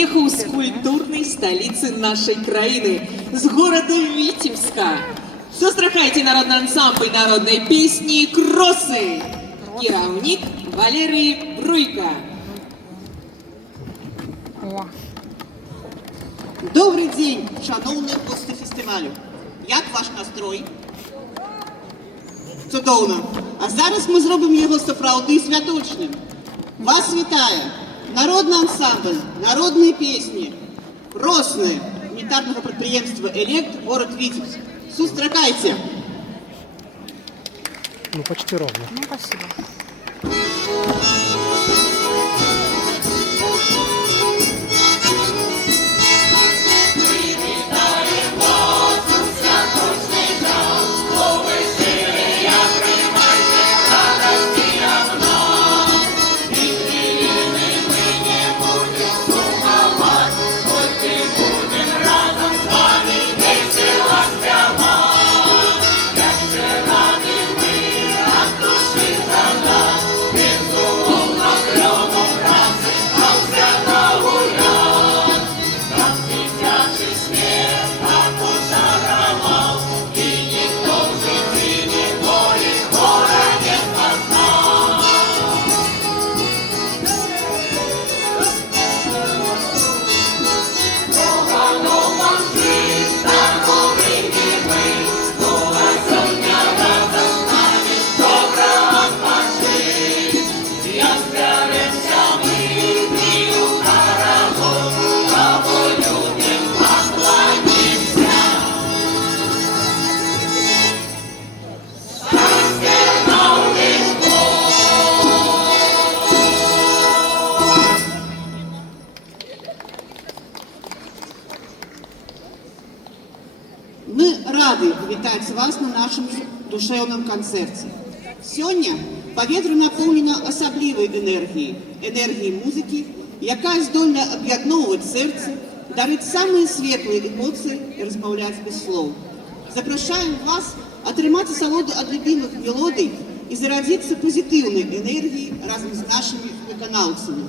приехал с культурной столицы нашей краины, с города Витебска. Сустракайте народный ансамбль народной песни «Кросы». Кіраўнік Валерий Бруйко. Добрий день, шановні гості фестивалю. Як ваш настрой? Чудовно. А зараз ми зробимо його справді святочним. Вас вітає народний ансамбль, народні пісні, «Кросны» унітарного підприємства «Елект», город Витебск. Сустракайте. Ну, почти ровно. Ну, спасибо. Мы рады вітаць вас на нашем душевном концерте. Сегодня паветра наполнена асаблівай энергией, энергией музыки, якая здольна аб'ядноўваць сердце, дарыць самые светлые эмоции и разбавлять без слов. Запрашаем вас атрымаць асалоду ад любимых мелодий и зарадзіцца позитивной энергией разом с нашими выканаўцамі.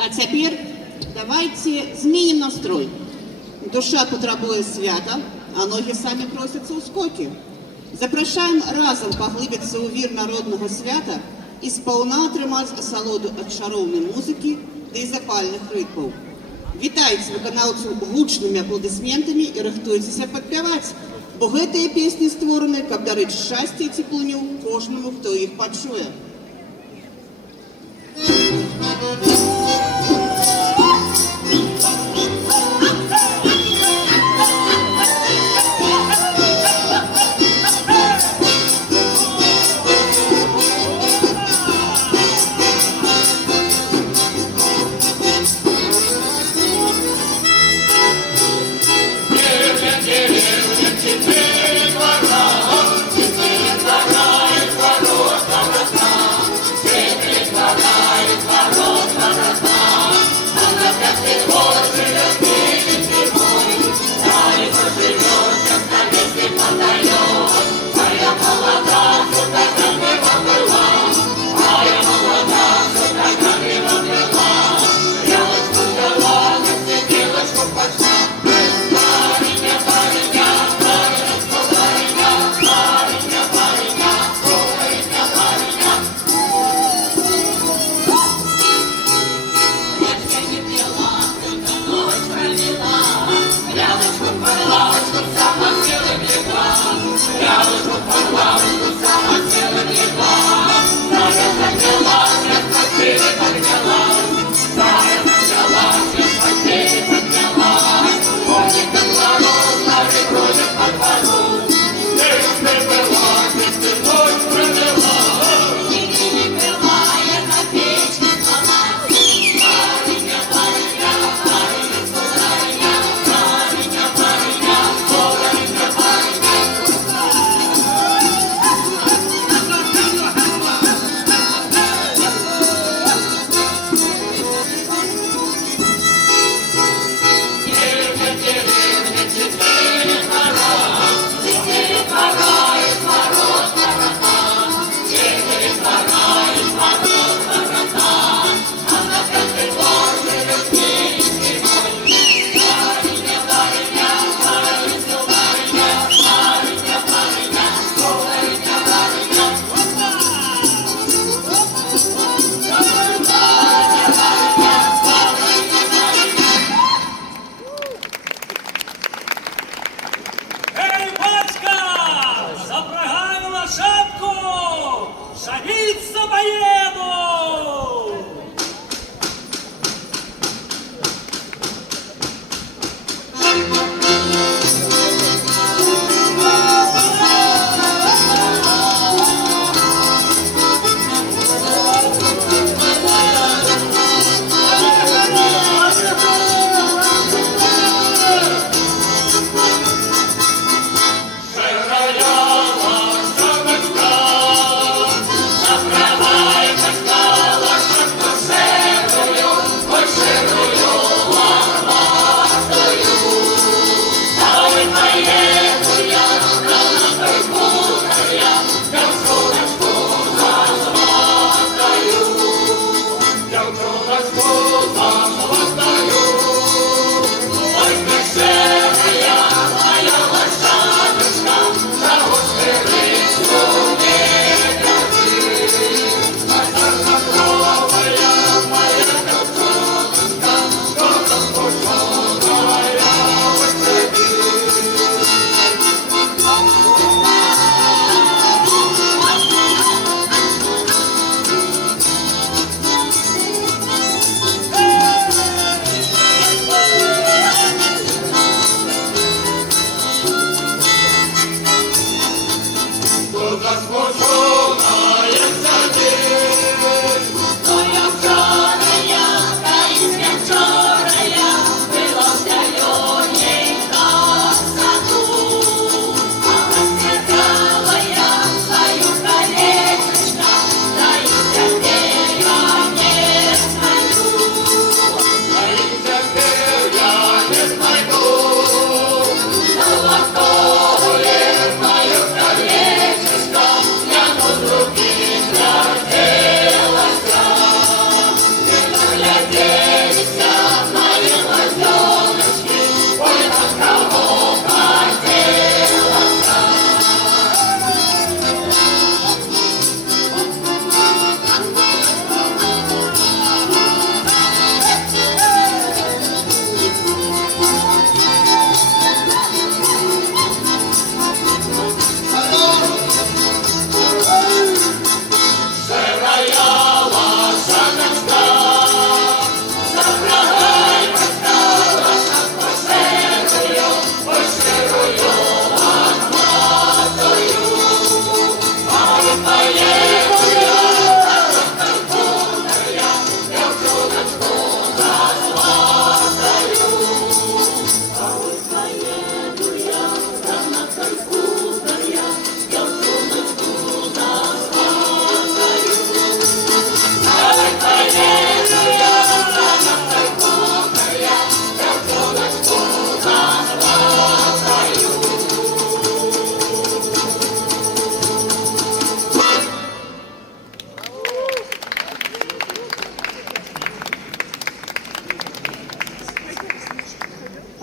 А теперь давайте зменим настрой. Душа потребует свята, а ноги сами просятся у скоки. Запрашаем разом поглыбиться у вир народного свята и сполна атрымаць асалоду от шароўнай музыки да и запальных рытмаў. Вітайце выканаўцаў гучнымі аплодысментамі і рыхтуйцеся падпяваць, бо гэтыя песні створаны, каб дарыць шчасце і цеплыню кожнаму, хто іх пачуе. Thank you.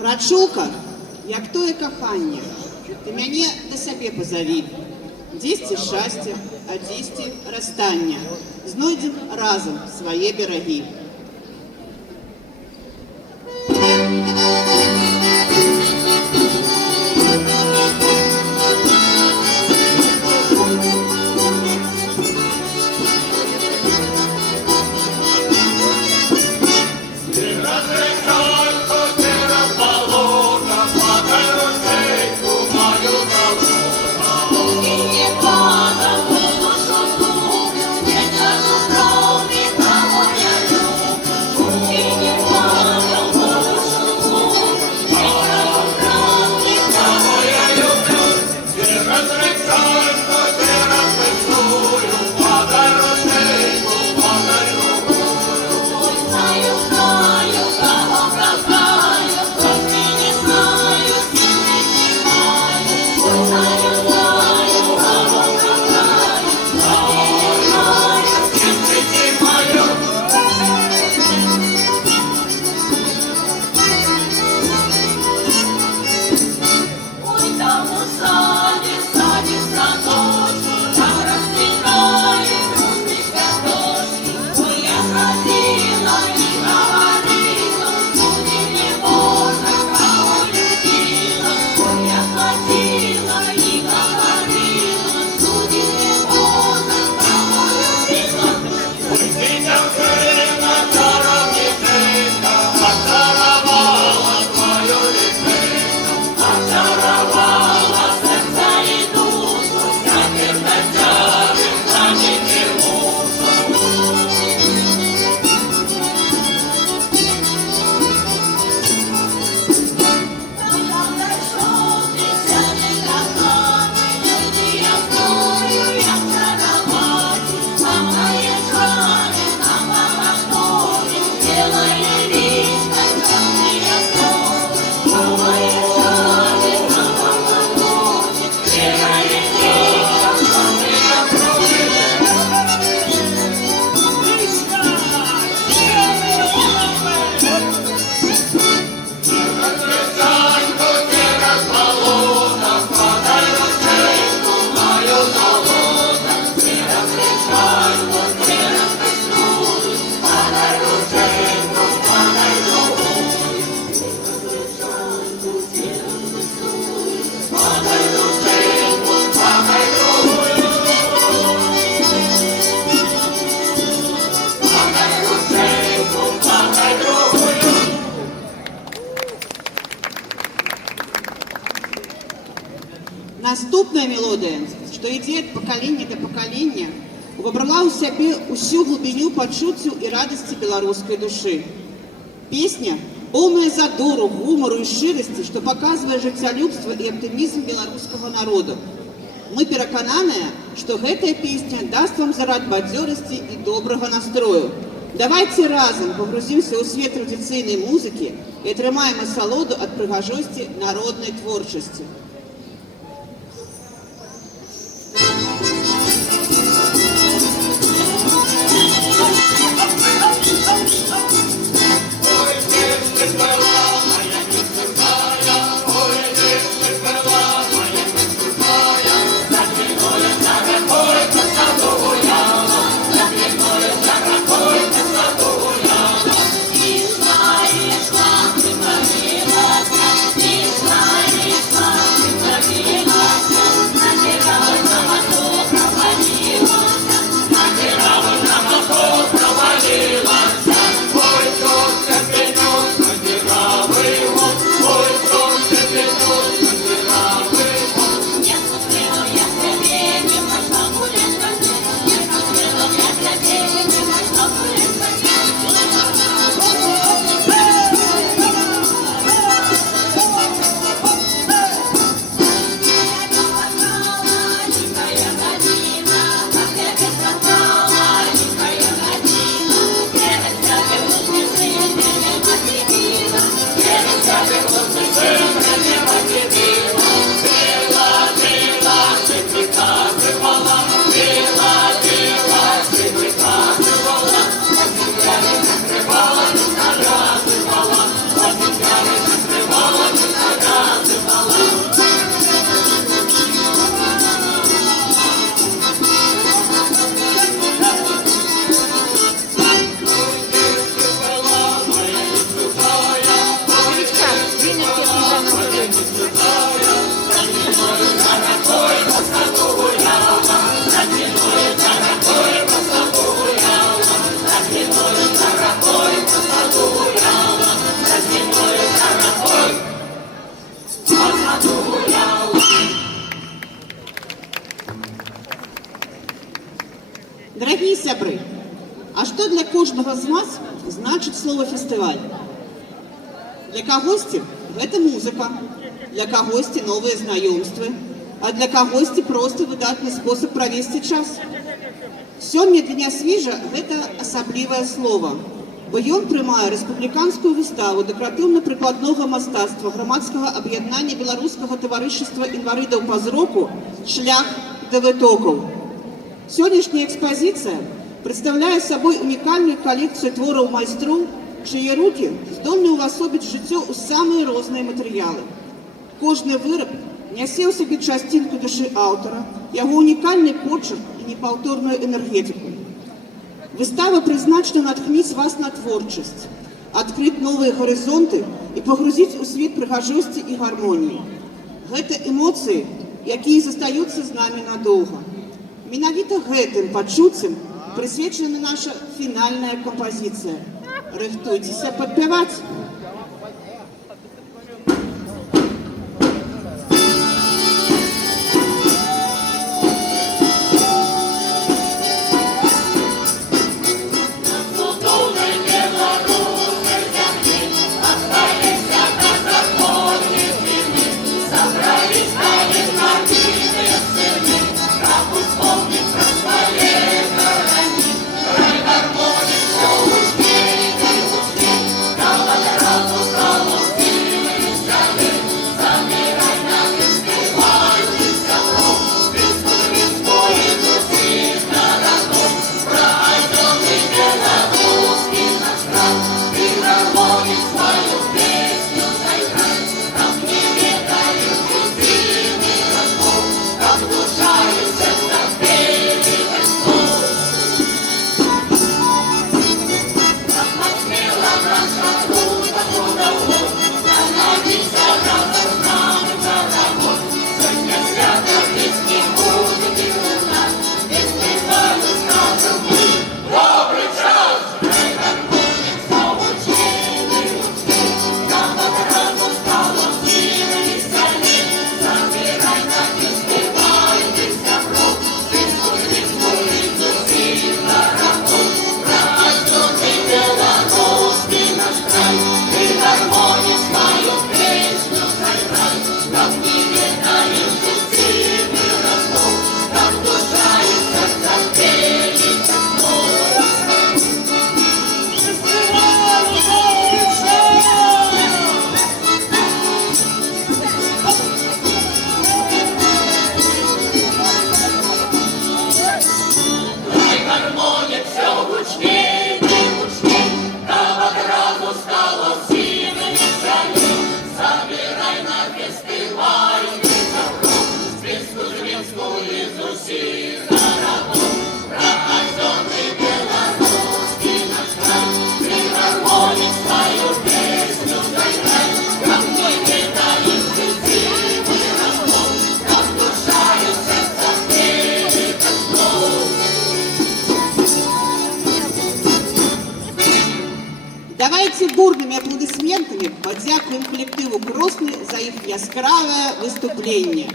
Рачулка, як тое каханне, ты мяне да сабе пазаві. Дзесьці шчасце, а дзесьці расстання. Знойдзем разам свае берагі. Наступная мелодія, што ідзе ад пакалення да пакалення, увабрала ў сябе ўсю глыбіню пачуццю і радасці беларускай душы. Песня поўная задору, гумару і шчырасці, што паказвае жыццялюбства і аптымізм беларускага народу. Мы перакананыя, што гэтая песня даст вам зарад бадзёрасці і добрага настрою. Давайце разам пагрузімся ў свет традыцыйнай музыкі і атрымаем асалоду ад прыгажосці народнай творчасці. Ішла, ти подивилася, ішла, Дорогие сябры, а что для кожного з вас значит слово фестиваль? Для кагосьці гэта музыка, для кагосьці новыя знаёмствы, а для кагосьці просто выдатны спосаб правесці час. Сёння для нясвіжа гэта асаблівае слово, бо ён прымае рэспубліканскую выставу дэкаратыўна-прыкладнога мастацтва грамадскага аб'яднання беларускага таварышчыства інвалідаў па зроку «Шлях да вытокаў». Сённяшняя экспазіцыя прадстаўляе сабой унікальную калекцыю твораў майстроў, чые рукі здольны ўвасобіць жыццё ў самыя розныя матэрыялы. Кожны выраб нясе ў сабе частинку душы аўтара, яго унікальны почерк і непаўторную энергетику. Выстава прызначана натхніць вас на творчасць, адкрыць новыя гарызонты і пагрузіць у свет прыгажосці і гармоніі. Гэта эмоцыі, якія застаюцца з намі надоўга. Менавіта гэтым пачуццям прысвечана наша фінальная кампазіцыя. Рыхтуйцеся падпяваць! Давайте бурными аплодисментами подякуем коллективу Кросны за их яскравое выступление.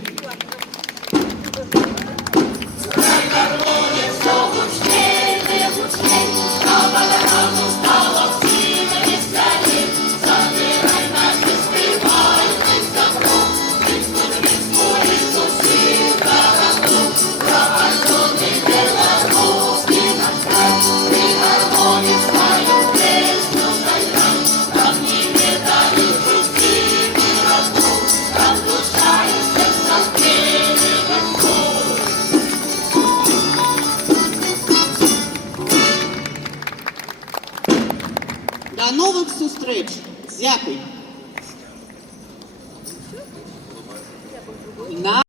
До новых зустріч! Дякую!